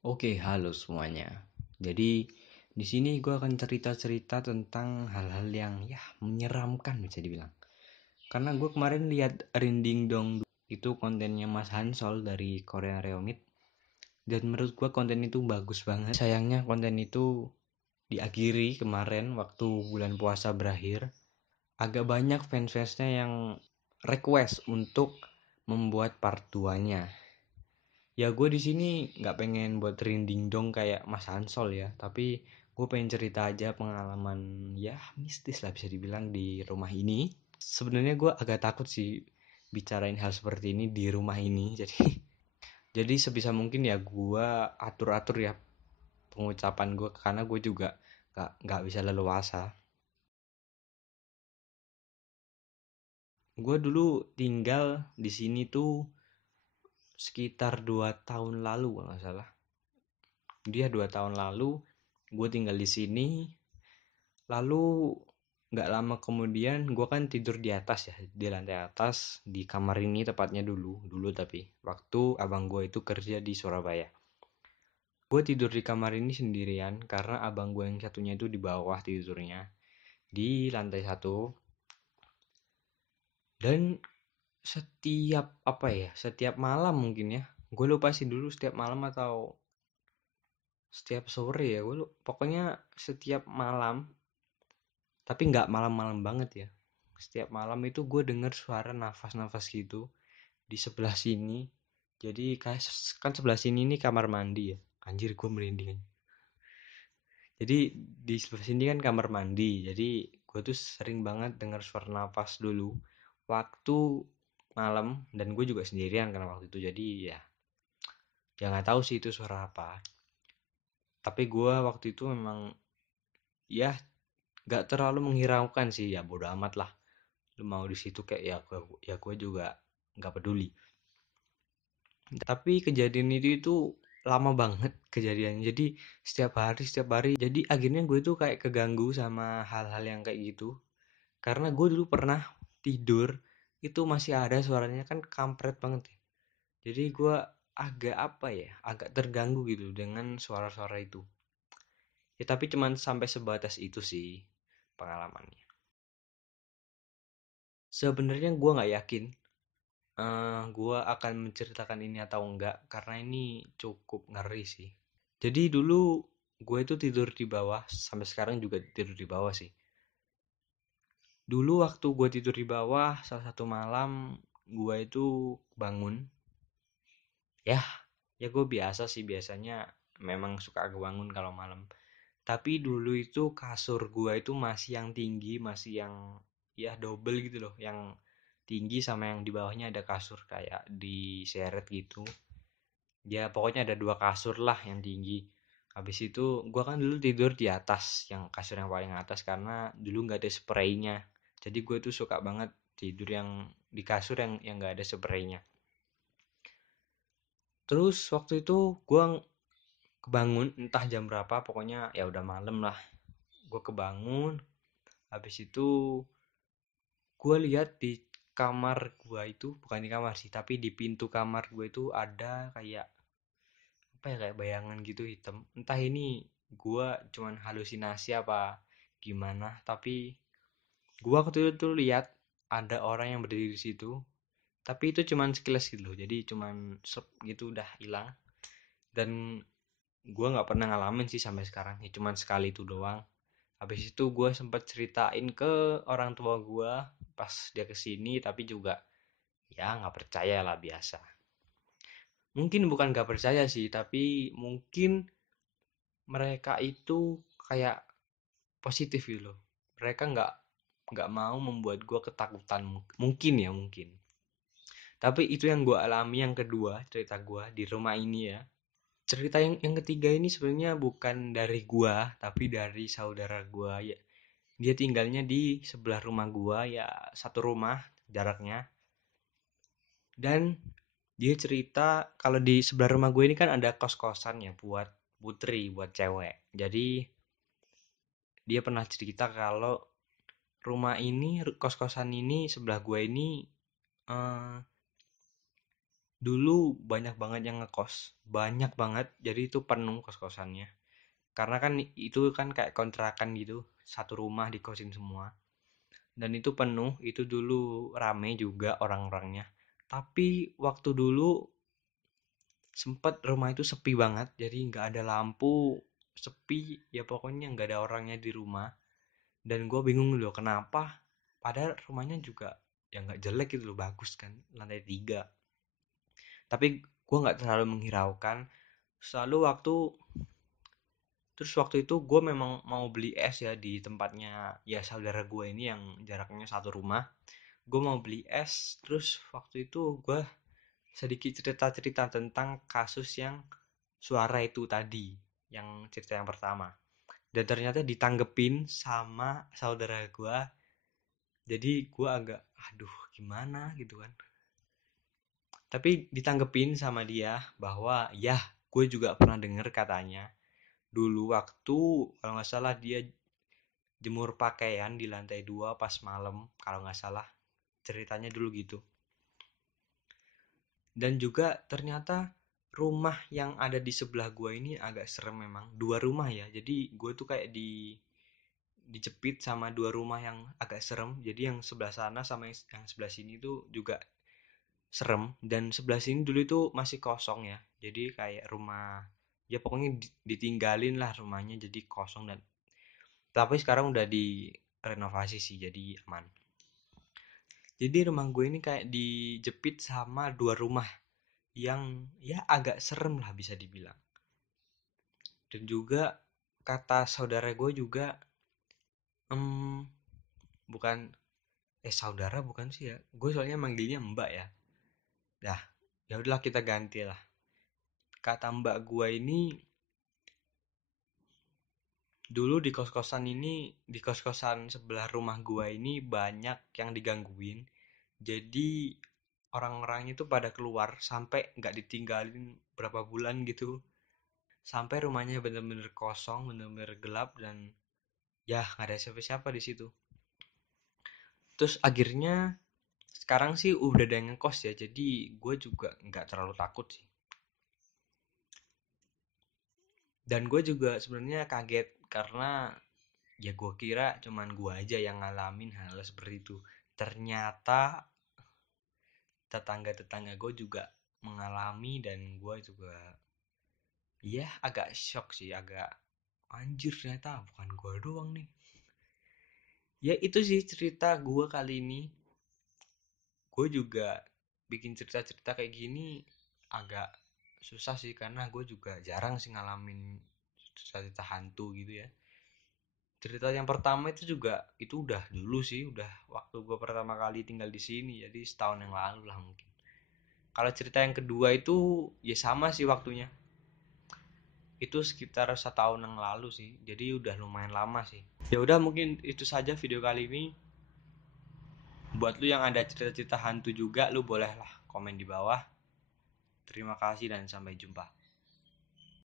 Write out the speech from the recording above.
Oke, halo semuanya. Jadi di sini gue akan cerita-cerita tentang hal-hal yang ya menyeramkan bisa dibilang. Karena gue kemarin lihat Rinding Dong itu kontennya Mas Hansol dari Korea Reomit dan menurut gue konten itu bagus banget. Sayangnya konten itu diakhiri kemarin waktu bulan puasa berakhir. Agak banyak fans-fansnya yang request untuk membuat part 2-nya. Ya gue di sini nggak pengen buat trending dong kayak Mas Hansol ya, tapi gue pengen cerita aja pengalaman ya mistis lah bisa dibilang di rumah ini. Sebenarnya gue agak takut sih bicarain hal seperti ini di rumah ini, jadi sebisa mungkin ya gue atur-atur ya pengucapan gue karena gue juga nggak bisa leluasa. Gue dulu tinggal di sini tuh sekitar 2 tahun lalu kalau nggak salah. Dia 2 tahun lalu gue tinggal di sini. Lalu nggak lama kemudian gue kan tidur di atas ya, di lantai atas di kamar ini tepatnya dulu tapi waktu abang gue itu kerja di Surabaya. Gue tidur di kamar ini sendirian karena abang gue yang satunya itu di bawah tidurnya di lantai satu. Dan setiap malam mungkin ya, gue lupa sih dulu setiap malam atau setiap sore ya, pokoknya setiap malam, tapi nggak malam-malam banget ya. Setiap malam itu gue denger suara nafas-nafas gitu di sebelah sini. Jadi kayak kan sebelah sini nih kamar mandi ya. Anjir gue merinding. Jadi di sebelah sini kan kamar mandi. Jadi gue tuh sering banget denger suara nafas dulu waktu malam, dan gue juga sendirian karena waktu itu. Jadi ya nggak tahu sih itu suara apa. Tapi gue waktu itu memang ya nggak terlalu menghiraukan sih, ya bodo amat lah. Lu mau di situ kayak ya gue juga nggak peduli. Tapi kejadian itu lama banget kejadiannya. Jadi setiap hari. Jadi akhirnya gue tuh kayak keganggu sama hal-hal yang kayak gitu. Karena gue dulu pernah tidur itu masih ada suaranya, kan kampret banget ya. Jadi gue agak apa ya, agak terganggu gitu dengan suara-suara itu. Ya tapi cuman sampai sebatas itu sih pengalamannya. Sebenarnya gue nggak yakin gue akan menceritakan ini atau enggak karena ini cukup ngeri sih. Jadi dulu gue itu tidur di bawah, sampai sekarang juga tidur di bawah sih. Dulu waktu gue tidur di bawah, salah satu malam gue itu bangun. Ya, ya gue biasa sih, biasanya memang suka bangun kalau malam. Tapi dulu itu kasur gue itu masih yang tinggi, masih yang ya double gitu loh, yang tinggi sama yang di bawahnya ada kasur kayak diseret gitu. Ya pokoknya ada dua kasur lah yang tinggi. Habis itu gua kan dulu tidur di atas, yang kasur yang paling atas karena dulu nggak ada spraynya. Jadi gue tuh suka banget tidur yang di kasur yang nggak ada spraynya. Terus waktu itu gua kebangun entah jam berapa, pokoknya ya udah malam lah. Gue kebangun, habis itu gue lihat di kamar gue itu, bukan di kamar sih, tapi di pintu kamar gue itu ada kayak apa ya, kayak bayangan gitu hitam. Entah ini gua cuman halusinasi apa gimana, tapi gua waktu itu tuh lihat ada orang yang berdiri di situ, tapi itu cuman sekilas gitu loh, jadi cuman sep gitu udah hilang. Dan gua nggak pernah ngalamin sih sampai sekarang, ya cuman sekali itu doang. Habis itu gua sempet ceritain ke orang tua gua pas dia kesini, tapi juga ya nggak percaya lah, biasa. Mungkin bukan nggak percaya sih, tapi mungkin mereka itu kayak positif gitu loh. Mereka nggak mau membuat gue ketakutan, mungkin ya mungkin. Tapi itu yang gue alami yang kedua cerita gue di rumah ini ya. Cerita yang ketiga ini sebenarnya bukan dari gue, tapi dari saudara gue ya. Dia tinggalnya di sebelah rumah gue ya, satu rumah jaraknya. Dan dia cerita kalau di sebelah rumah gue ini kan ada kos-kosan ya buat putri, buat cewek. Jadi dia pernah cerita kalau rumah ini, kos-kosan ini sebelah gue ini, eh, Dulu banyak banget yang ngekos, banyak banget. Jadi itu penuh kos-kosannya. Karena kan itu kan kayak kontrakan gitu, satu rumah dikosin semua. Dan itu penuh, itu dulu rame juga orang-orangnya. Tapi waktu dulu sempet rumah itu sepi banget, jadi nggak ada lampu, sepi, ya pokoknya nggak ada orangnya di rumah. Dan gue bingung loh kenapa, padahal rumahnya juga ya nggak jelek gitu loh, bagus kan, lantai 3. Tapi gue nggak terlalu menghiraukan. Selalu waktu Terus waktu itu gue memang mau beli es ya di tempatnya ya saudara gue ini yang jaraknya satu rumah. Gue mau beli es, terus waktu itu gue sedikit cerita-cerita tentang kasus yang suara itu tadi, yang cerita yang pertama. Dan ternyata ditanggepin sama saudara gue, jadi gue agak, aduh gimana gitu kan. Tapi ditanggepin sama dia bahwa ya gue juga pernah denger katanya. Dulu waktu kalau nggak salah dia jemur pakaian di lantai 2 pas malam, kalau nggak salah ceritanya dulu gitu. Dan juga ternyata rumah yang ada di sebelah gua ini agak serem memang. Dua rumah ya. Jadi gua tuh kayak dijepit sama dua rumah yang agak serem. Jadi yang sebelah sana sama yang sebelah sini tuh juga serem. Dan sebelah sini dulu itu masih kosong ya. Jadi kayak rumah ya pokoknya ditinggalin lah rumahnya jadi kosong. Dan tapi sekarang udah direnovasi sih jadi aman. Jadi rumah gue ini kayak dijepit sama dua rumah yang ya agak serem lah bisa dibilang. Dan juga kata saudara gue juga, em, bukan, saudara bukan sih ya. Gue soalnya manggilnya mbak ya. Dah, ya udahlah kita ganti lah. Kata mbak gue ini dulu di kos-kosan ini, di kos-kosan sebelah rumah gue ini banyak yang digangguin. Jadi orang-orangnya itu pada keluar sampai nggak ditinggalin berapa bulan gitu. Sampai rumahnya bener-bener kosong, bener-bener gelap dan ya nggak ada siapa-siapa di situ. Terus akhirnya sekarang sih udah ada yang ngekos ya, jadi gue juga nggak terlalu takut sih. Dan gue juga sebenarnya kaget karena ya gue kira cuman gue aja yang ngalamin hal seperti itu. Ternyata tetangga-tetangga gue juga mengalami dan gue juga ya agak shock sih, agak anjir ternyata bukan gue doang nih. Ya itu sih cerita gue kali ini. Gue juga bikin cerita-cerita kayak gini agak susah sih karena gue juga jarang sih ngalamin cerita-cerita hantu gitu ya. Cerita yang pertama itu juga itu udah dulu sih, udah waktu gue pertama kali tinggal di sini, jadi setahun yang lalu lah mungkin. Kalau cerita yang kedua itu ya sama sih waktunya, itu sekitar setahun yang lalu sih, jadi udah lumayan lama sih. Ya udah mungkin itu saja video kali ini. Buat lu yang ada cerita-cerita hantu juga, lu bolehlah komen di bawah. Terima kasih dan sampai jumpa.